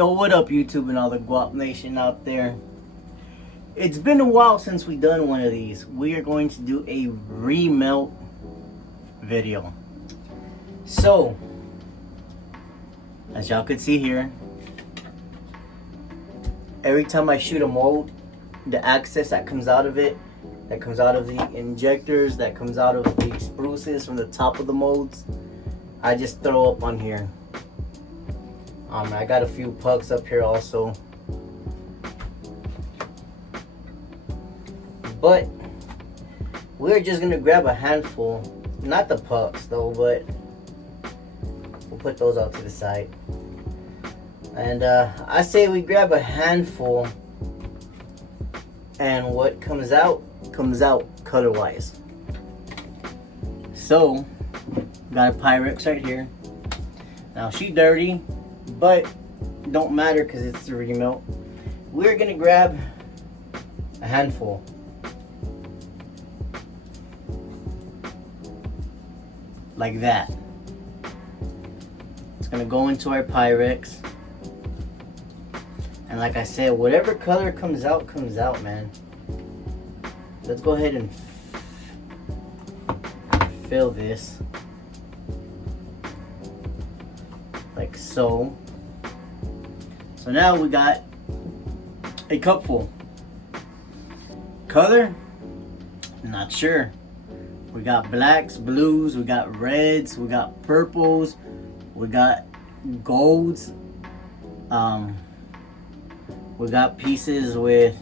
Yo, what up YouTube and all the Guap Nation out there? It's been a while since we done one of these. We are going to do a remelt video. So, as y'all could see here, every time I shoot a mold, the excess that comes out of it, that comes out of the injectors, that comes out of the spruces from the top of the molds, I just throw up on here. I got a few pucks up here also. But we're just gonna grab a handful, not the pucks though, but we'll put those out to the side. And I say we grab a handful, and what comes out color wise. So got a Pyrex right here. Now she dirty, but don't matter because it's the remelt. We're gonna grab a handful. Like that. It's gonna go into our Pyrex. And like I said, whatever color comes out, man. Let's go ahead and fill this. Like so. So now we got a cupful. Color? Not sure. We got blacks, blues, we got reds, we got purples, we got golds. We got pieces with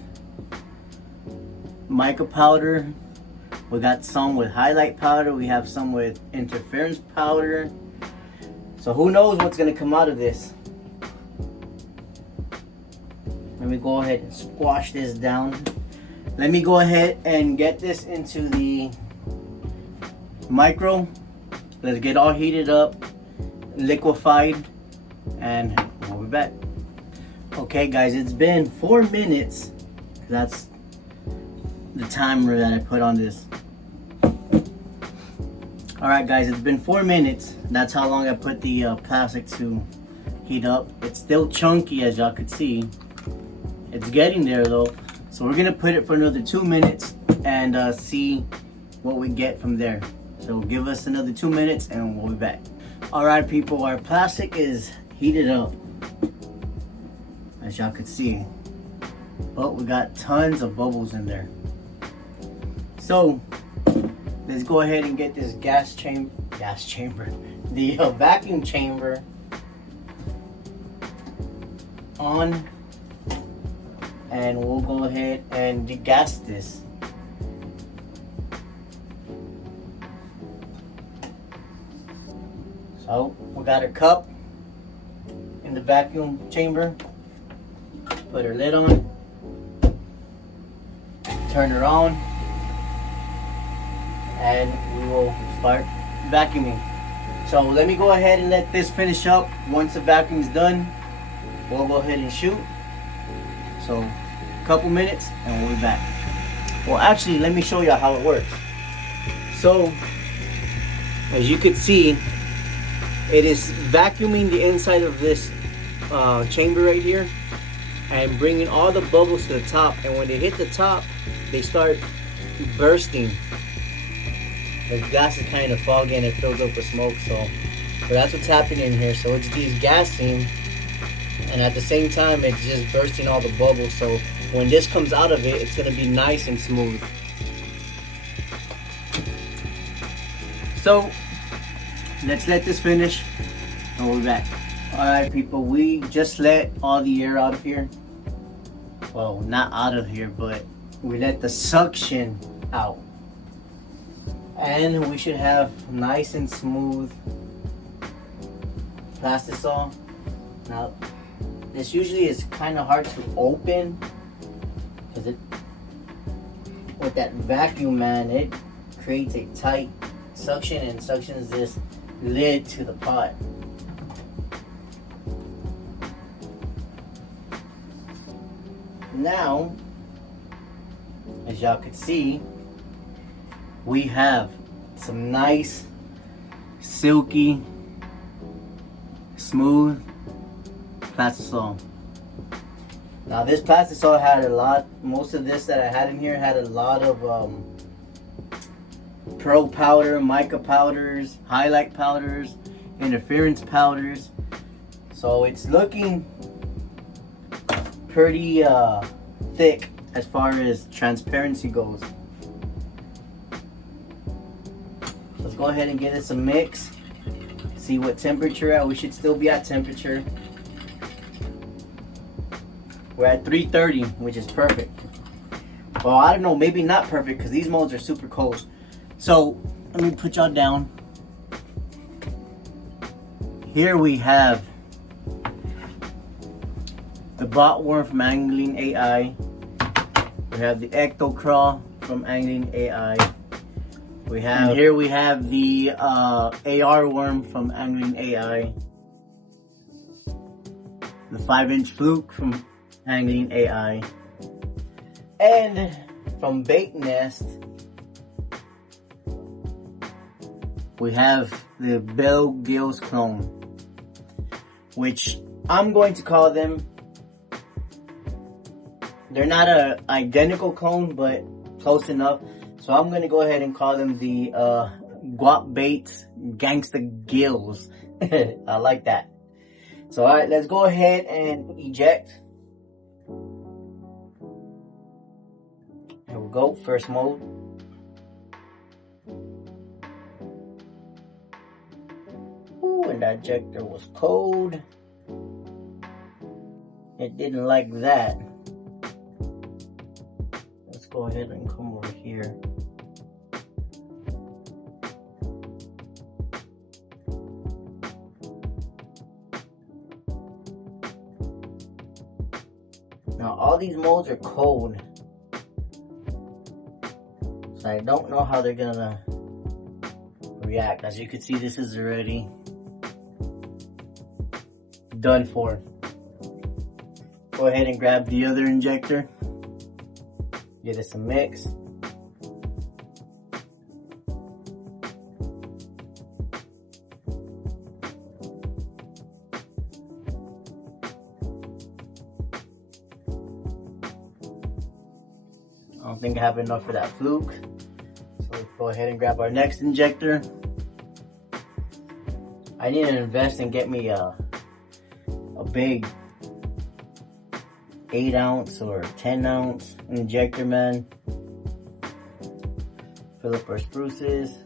mica powder. We got some with highlight powder. We have some with interference powder. So who knows what's gonna come out of this. Let me go ahead and squash this down. Let me go ahead and get this into the micro. Let's get all heated up, liquefied, and we'll be back. Okay guys, it's been 4 minutes. That's the timer that I put on this. Alright guys, it's been 4 minutes. That's how long I put the plastic to heat up. It's still chunky, as y'all could see. It's getting there though. So we're gonna put it for another 2 minutes and see what we get from there. So give us another 2 minutes and we'll be back. Alright people, our plastic is heated up, as y'all could see. But we got tons of bubbles in there. So let's go ahead and get this the vacuum chamber on, and we'll go ahead and degas this. So we got our cup in the vacuum chamber. Put her lid on. Turn her on. And we will start vacuuming. So let me go ahead and let this finish up. Once the vacuum is done, we'll go ahead and shoot. So a couple minutes and we'll be back. Well, actually, let me show you how it works. So as you can see, it is vacuuming the inside of this chamber right here and bringing all the bubbles to the top. And when they hit the top, they start bursting. The gas is kind of foggy and it fills up with smoke, but that's what's happening in here. So it's degassing, and at the same time it's just bursting all the bubbles. So when this comes out of it, it's gonna be nice and smooth. So let's let this finish and we'll be back. Alright people, we just let all the air out of here. Well, not out of here, but we let the suction out. And we should have nice and smooth plastisol. Now, this usually is kind of hard to open because with that vacuum, man, it creates a tight suction and suctions this lid to the pot. Now, as y'all could see, we have some nice, silky, smooth plastisol. Now this plastisol had a lot, most of this that I had in here had a lot of pearl powder, mica powders, highlight powders, interference powders. So it's looking pretty thick as far as transparency goes. Let's go ahead and get us a mix. See what temperature at. We should still be at temperature. We're at 330, which is perfect. Well, I don't know, maybe not perfect because these molds are super cold. So let me put y'all down. Here we have the botworm from Angling AI. We have the ectocraw from Angling AI. We have here we have the AR worm from Angling AI. The 5-inch fluke from Angling AI. And from Bait Nest, we have the Bell Gills clone, which I'm going to call them, they're not a identical clone, but close enough. So I'm going to go ahead and call them the Guap Baits Gangsta Gills. I like that. So alright, let's go ahead and eject. Here we go, first mold. Ooh, and that ejector was cold. It didn't like that. Let's go ahead and come over here. Now all these molds are cold, so I don't know how they're gonna react. As you can see, this is already done for. Go ahead and grab the other injector. Get us a mix. I don't think I have enough for that fluke. So let's go ahead and grab our next injector. I need to invest and get me a big 8-ounce or 10-ounce injector, man. Fill up our spruces.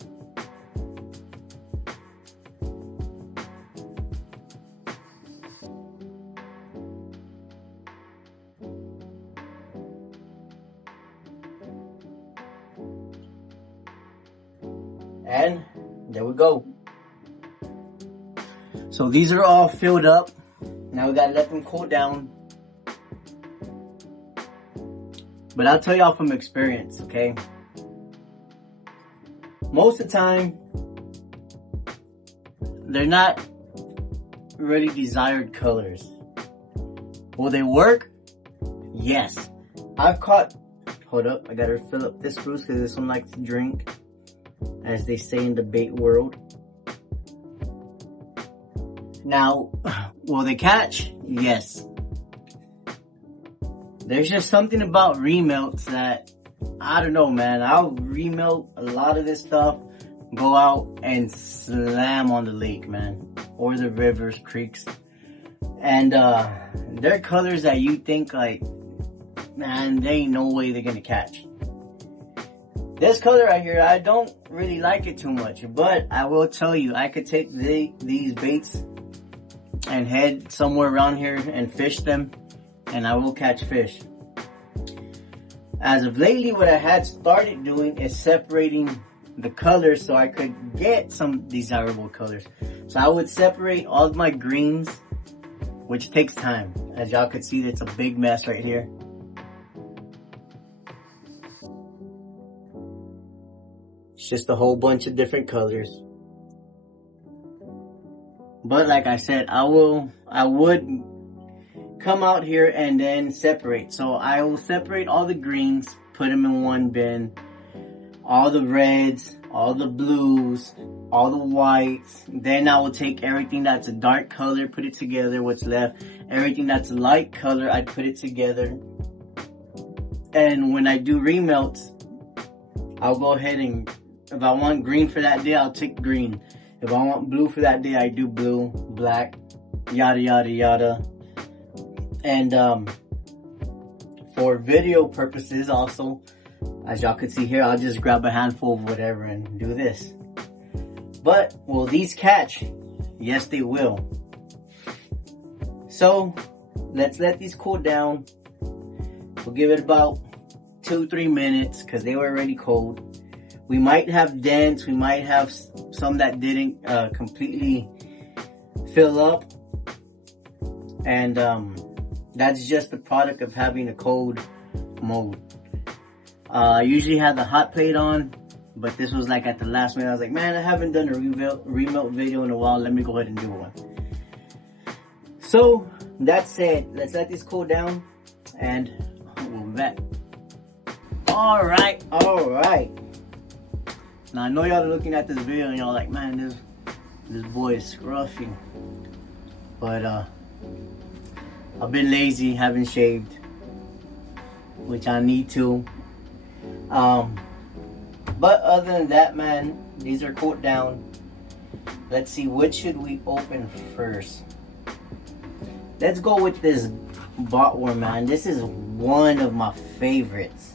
And there we go. So these are all filled up. Now we gotta let them cool down. But I'll tell y'all from experience, okay? Most of the time, they're not really desired colors. Will they work? Yes. I've caught, hold up, I gotta fill up this spruce because this one likes to drink, as they say in the bait world. Now, will they catch? Yes. There's just something about remelts that, I don't know, man. I'll remelt a lot of this stuff, go out and slam on the lake, man. Or the rivers, creeks. And they're colors that you think like, man, there ain't no way they're gonna catch. This color right here, I don't really like it too much. But I will tell you, I could take these baits and head somewhere around here and fish them, and I will catch fish. As of lately, what I had started doing is separating the colors so I could get some desirable colors. So I would separate all of my greens, which takes time. As y'all could see, it's a big mess right here. It's just a whole bunch of different colors. But like I said, I would come out here and then separate. So I will separate all the greens, put them in one bin. All the reds, all the blues, all the whites. Then I will take everything that's a dark color, put it together, what's left. Everything that's a light color, I put it together. And when I do remelts, I'll go ahead and, if I want green for that day, I'll take green. If I want blue for that day, I do blue, black, yada, yada, yada. And for video purposes also, as y'all can see here, I'll just grab a handful of whatever and do this. But will these catch? Yes, they will. So let's let these cool down. We'll give it about 2-3 minutes because they were already cold. We might have dents. We might have some that didn't completely fill up. And that's just the product of having a cold mold. I usually have the hot plate on, but this was like at the last minute. I was like, man, I haven't done a remelt video in a while. Let me go ahead and do one. So that said, let's let this cool down and we'll be back. All right. Now I know y'all are looking at this video and y'all like, man, this boy is scruffy. But I've been lazy, haven't shaved, which I need to. But other than that, man, these are cooled down. Let's see, what should we open first? Let's go with this botworm, man. This is one of my favorites.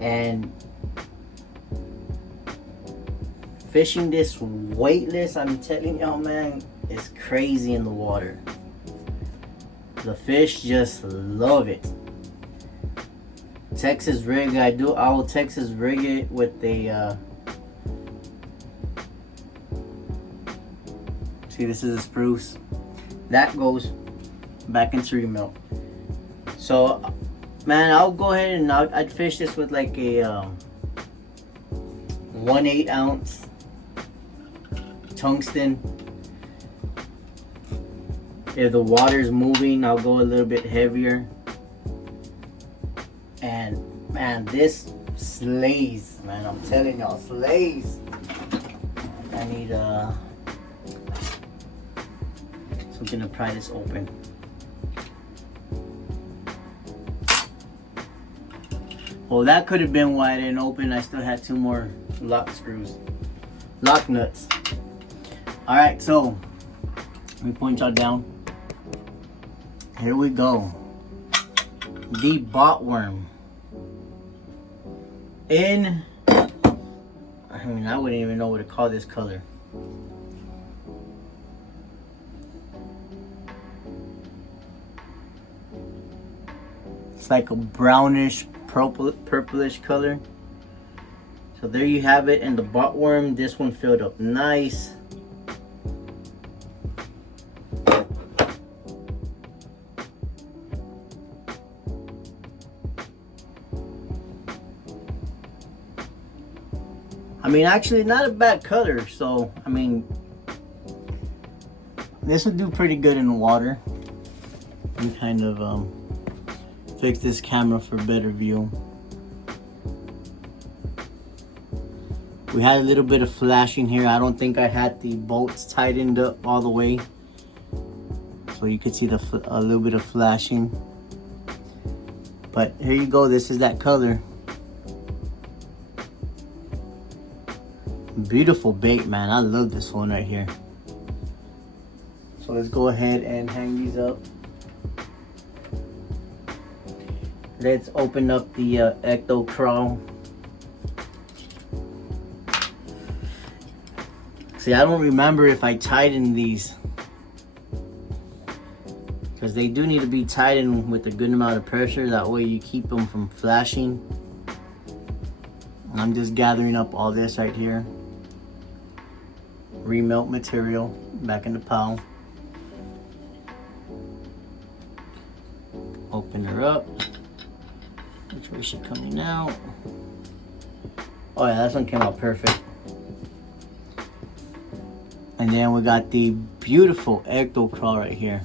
And fishing this weightless, I'm telling y'all, man, is crazy in the water. The fish just love it. Texas rig, I will Texas rig it with a see, this is a spruce that goes back into remelt. So man, I'll go ahead and I'd fish this with like a 1/8 ounce tungsten. If the water's moving, I'll go a little bit heavier. And man, this slays, man. I'm telling y'all, slays. I need something to pry this open. Well, that could have been why I didn't open. I still had 2 more lock nuts. All right, so let me point y'all down. Here we go. The botworm. I wouldn't even know what to call this color. It's like a brownish, purplish color. So there you have it. And the botworm, this one filled up nice. I mean, actually not a bad color. So, I mean, this would do pretty good in the water. Let me kind of fix this camera for better view. We had a little bit of flashing here. I don't think I had the bolts tightened up all the way. So you could see a little bit of flashing. But here you go, this is that color. Beautiful bait, man. I love this one right here. So let's go ahead and hang these up. Let's open up the ecto crawl. See, I don't remember if I tightened these, because they do need to be tightened with a good amount of pressure. That way you keep them from flashing. And I'm just gathering up all this right here. Remelt material back in the pile. Open her up. Which way is she coming out? Oh yeah, this one came out perfect. And then we got the beautiful ecto crawl right here.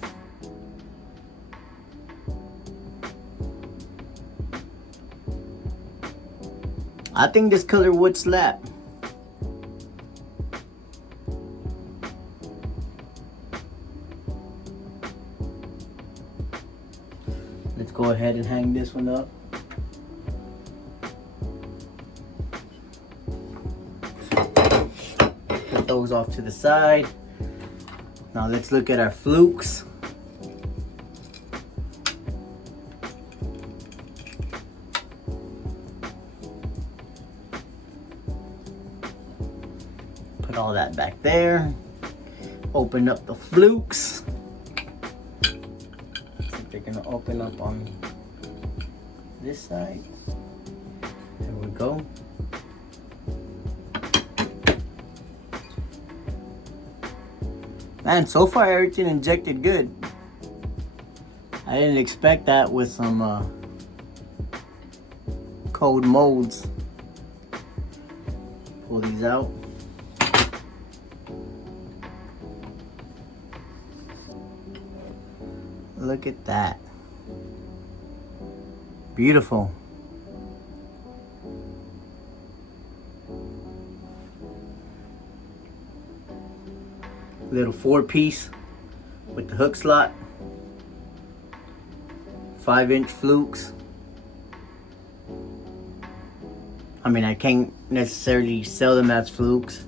I think this color would slap. Let's go ahead and hang this one up. Put those off to the side. Now let's look at our flukes. Put all that back there. Open up the flukes. They're gonna open up on this side. There we go. Man, so far everything injected good. I didn't expect that with some cold molds. Pull these out. Look at that. Beautiful. Little 4-piece with the hook slot. 5-inch flukes. I mean, I can't necessarily sell them as flukes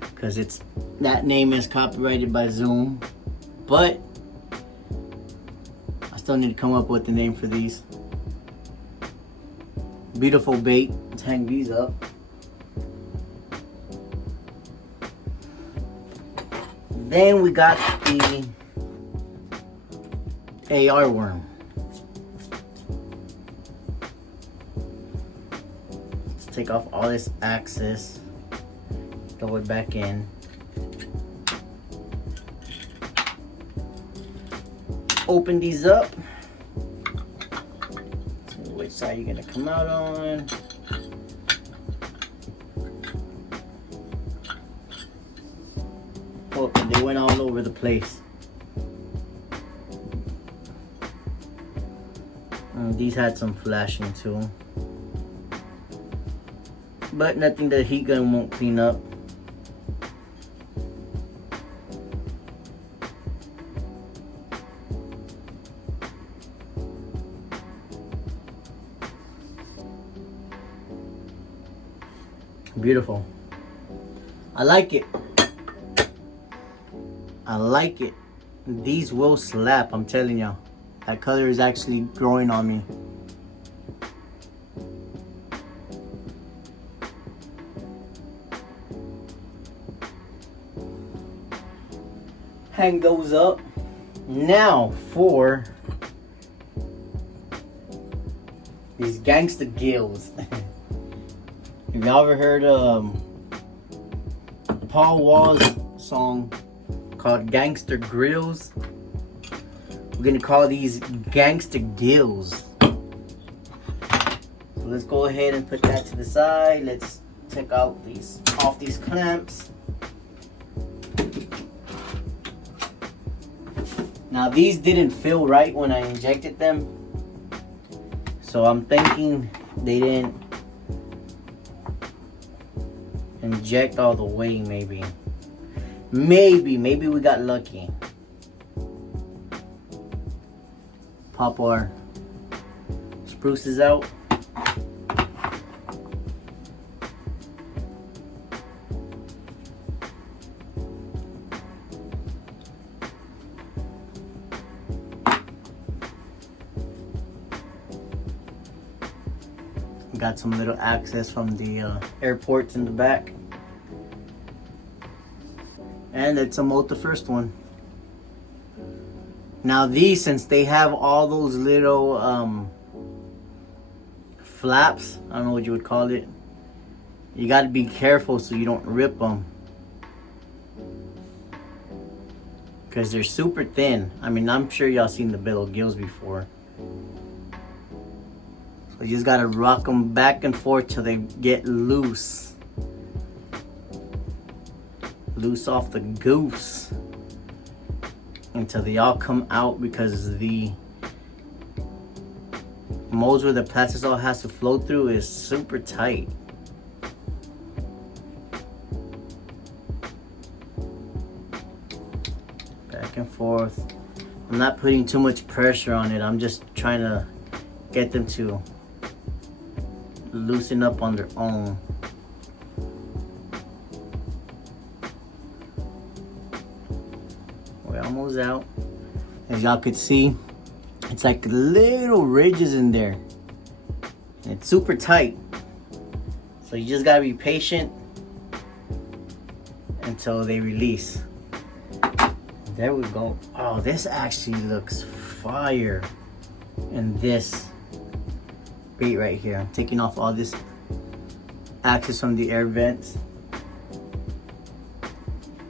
because that name is copyrighted by Zoom, but I still need to come up with the name for these. Beautiful bait. Let's hang these up. Then we got the AR worm. Let's take off all this access. Throw it back in. Open these up. See which side you're gonna come out on. Oh, they went all over the place. These had some flashing too, but nothing the heat gun won't clean up. Beautiful. I like it. I like it. These will slap, I'm telling y'all. That color is actually growing on me. Hang those up. Now for these gangsta gills. Have y'all ever heard Paul Wall's song called Gangster Grills? We're gonna call these Gangsta Gills. So let's go ahead and put that to the side. Let's take out off these clamps. Now these didn't feel right when I injected them, so I'm thinking they didn't inject all the way. Maybe we got lucky. Pop our spruces out. Got some little access from the airports in the back. And let's emote the first one. Now these, since they have all those little flaps, I don't know what you would call it, you got to be careful so you don't rip them, because they're super thin. I mean, I'm sure y'all seen the Bill Gills before. So you just got to rock them back and forth till they get loose. Loose off the goose until they all come out, because the molds where the plastic all has to flow through is super tight. back and forth. I'm not putting too much pressure on it. I'm just trying to get them to loosen up on their own. We're almost out. As y'all could see, it's like little ridges in there. And it's super tight. So you just gotta be patient until they release. There we go. Oh, this actually looks fire. And this bait right here. I'm taking off all this access from the air vents.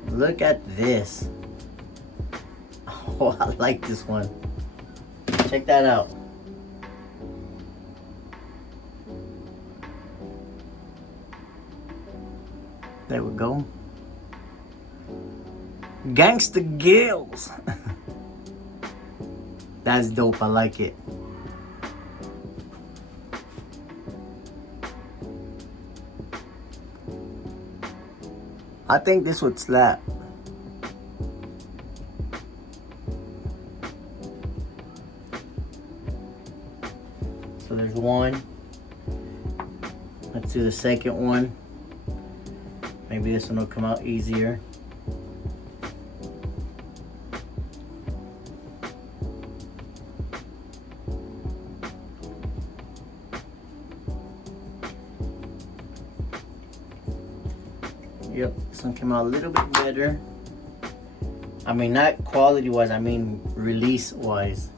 Look at this. Oh, I like this one. Check that out. There we go. Gangsta gills. That's dope. I like it. I think this would slap. So there's one. Let's do the second one. Maybe this one will come out easier. Yep, this one came out a little bit better. I mean, not quality wise, I mean release wise.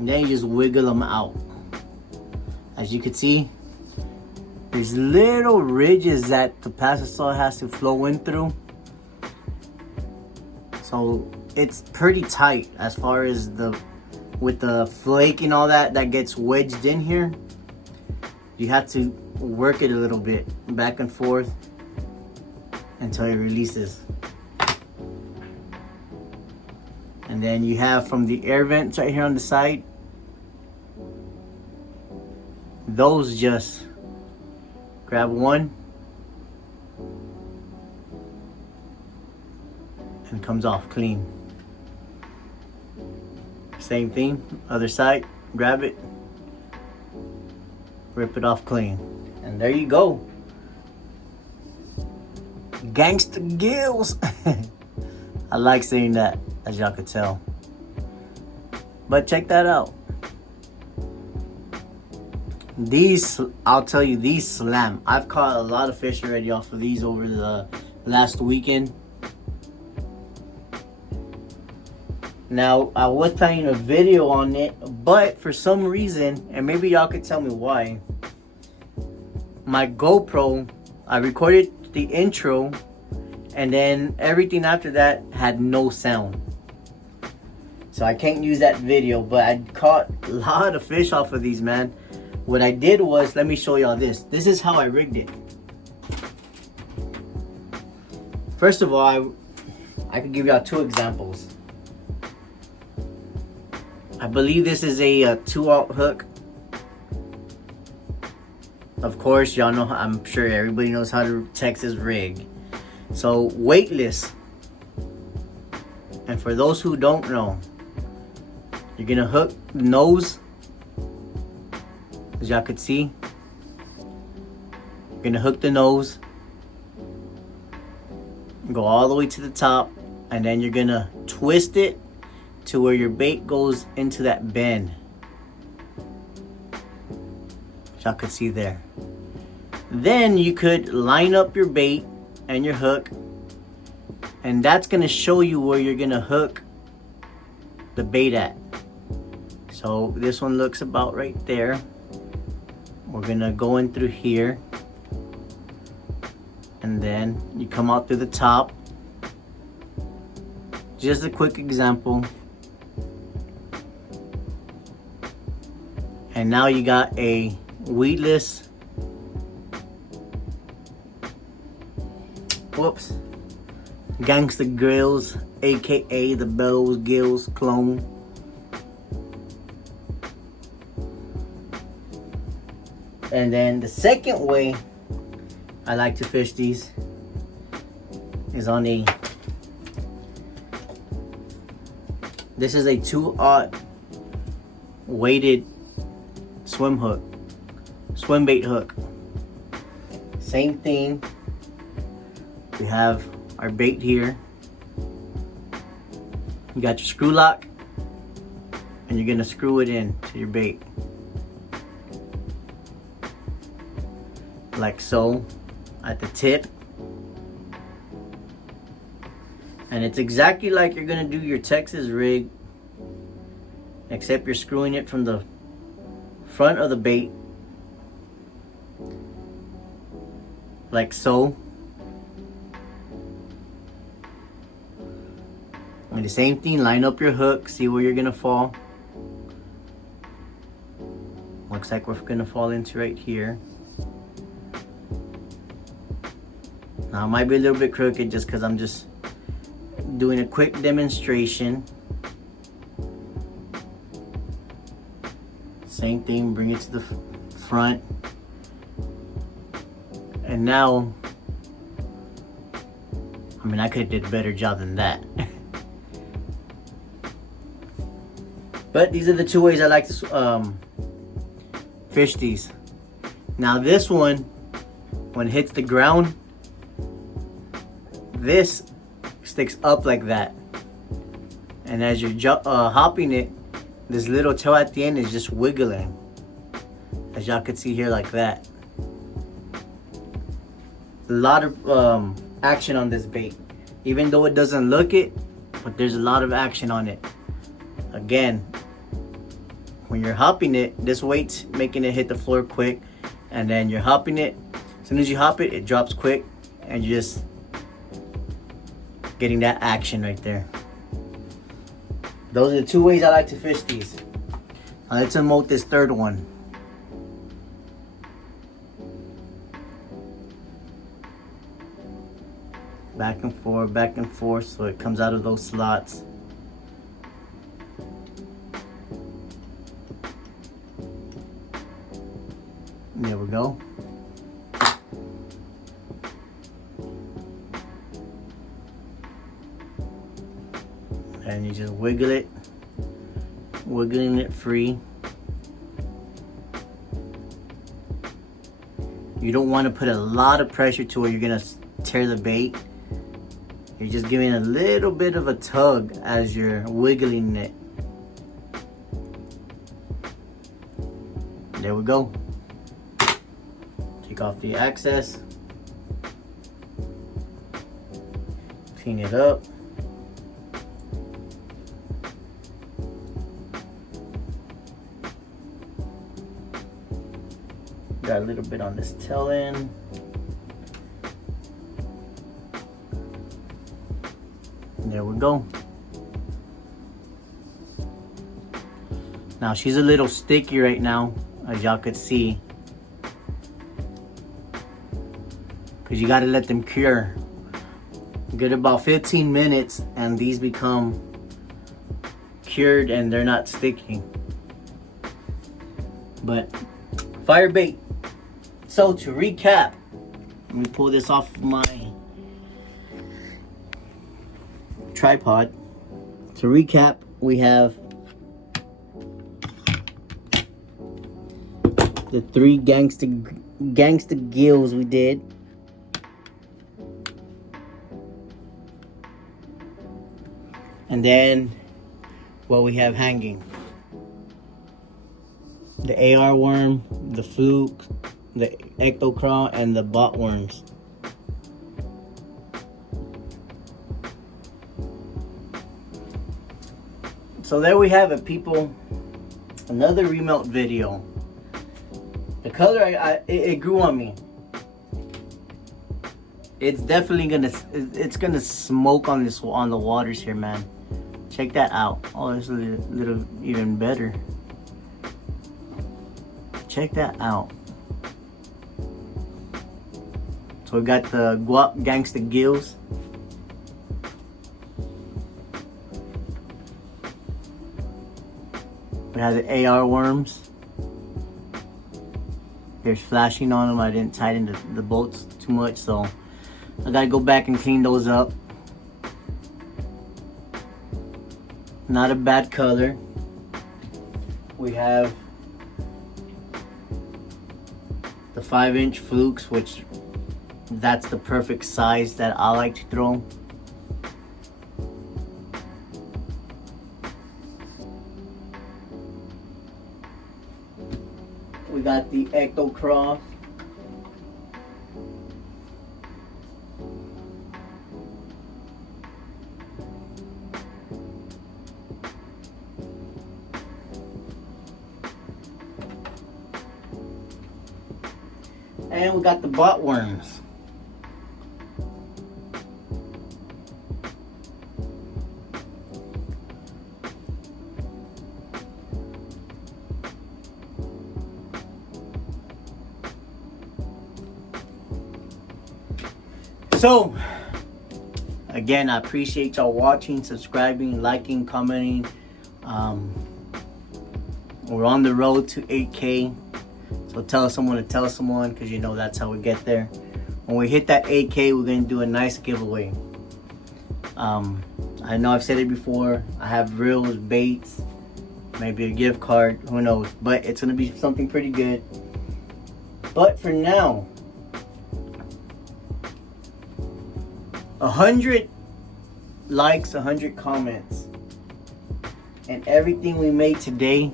And then you just wiggle them out. As you can see, there's little ridges that the plastic has to flow in through. So it's pretty tight as far as with the flake and all that gets wedged in here. You have to work it a little bit back and forth until it releases. And then you have from the air vents right here on the side, those just grab one and comes off clean. Same thing, other side, grab it, rip it off clean. And there you go. Gangsta gills. I like saying that, as y'all could tell. But check that out. These, I'll tell you, these slam. I've caught a lot of fish already off of these over the last weekend. Now, I was planning a video on it, but for some reason, and maybe y'all could tell me why, my GoPro, I recorded the intro, and then everything after that had no sound. So I can't use that video, but I caught a lot of fish off of these, man. What I did was, let me show y'all this. This is how I rigged it. First of all, I could give y'all two examples. I believe this is a 2-aught hook. Of course, y'all know, I'm sure everybody knows how to Texas rig. So, weightless. And for those who don't know, you're gonna hook the nose, as y'all could see. You're gonna hook the nose, go all the way to the top, and then you're gonna twist it to where your bait goes into that bend. Y'all could see there. Then you could line up your bait and your hook, and that's gonna show you where you're gonna hook the bait at. So this one looks about right there. We're gonna go in through here, and then you come out through the top. Just a quick example. And now you got a weedless, whoops, Gangsta Grills, aka the Bellows Gills clone. And then the second way I like to fish these is on a, this is a 2/0 weighted swim bait hook. Same thing. We have our bait here. You got your screw lock, and you're gonna screw it in to your bait. Like so, at the tip. And it's exactly like you're gonna do your Texas rig, except you're screwing it from the front of the bait, like so. And the same thing, line up your hook, see where you're gonna fall. Looks like we're gonna fall into right here. Now it might be a little bit crooked just because I'm just doing a quick demonstration. Same thing, bring it to the front. And now, I mean, I could have did a better job than that. But these are the two ways I like to fish these. Now this one, when it hits the ground, this sticks up like that. And as you're hopping it, this little toe at the end is just wiggling. As y'all can see here, like that. A lot of action on this bait. Even though it doesn't look it, but there's a lot of action on it. Again, when you're hopping it, this weight's making it hit the floor quick. And then you're hopping it. As soon as you hop it, it drops quick. And you're just getting that action right there. Those are the two ways I like to fish these. Now let's emote this third one. Back and forth, so it comes out of those slots. There we go. And you just wiggle it, wiggling it free. You don't want to put a lot of pressure to it. You're gonna tear the bait. You're just giving a little bit of a tug as you're wiggling it. There we go. Take off the excess. Clean it up. Got a little bit on this tail end. There we go. Now she's a little sticky right now, as y'all could see, because you got to let them cure. Get about 15 minutes and these become cured and they're not sticky. But fire bait. So to recap, let me pull this off of my tripod. To recap, we have the 3 gangsta gills we did. And then what we have hanging: the AR worm, the fluke, the ecto crawl, and the bot worms. So there we have it, people. Another remelt video. The color, it grew on me. It's definitely gonna smoke on the waters here, man. Check that out. Oh, it's a little even better. Check that out. So we got the guap gangsta gills. We have the AR worms. There's flashing on them. I didn't tighten the bolts too much, so I gotta go back and clean those up. Not a bad color. We have the 5-inch flukes, which that's the perfect size that I like to throw. We got the Ecto Cross. And we got the butt worms. So, again, I appreciate y'all watching, subscribing, liking, commenting. We're on the road to 8K. So tell someone to tell someone, because you know that's how we get there. When we hit that 8K, we're going to do a nice giveaway. I know I've said it before. I have reels, baits, maybe a gift card, who knows. But it's going to be something pretty good. But for now, 100 likes, 100 comments, and everything we made today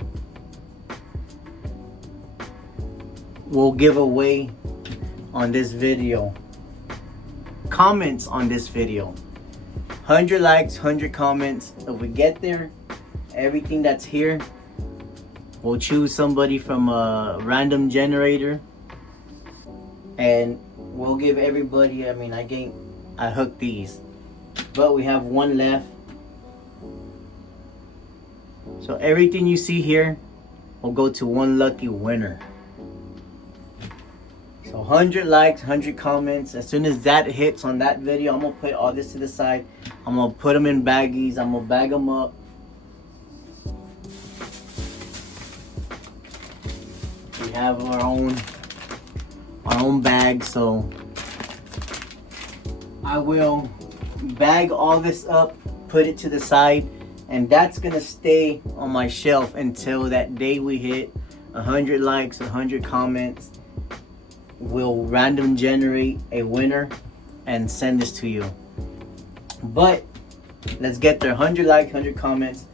we'll give away on this video. Comments on this video. 100 likes, 100 comments. If we get there, everything that's here, we'll choose somebody from a random generator, and we'll give everybody, I hooked these, but we have one left. So everything you see here will go to one lucky winner. So 100 likes, 100 comments. As soon as that hits on that video, I'm going to put all this to the side. I'm going to put them in baggies. I'm going to bag them up. We have our own bag. So I will bag all this up, put it to the side, and that's going to stay on my shelf until that day we hit 100 likes, 100 comments. We'll random generate a winner and send this to you. But let's get there. 100 likes, 100 comments,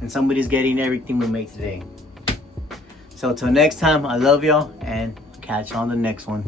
and somebody's getting everything we made today. So till next time, I love y'all, and catch you on the next one.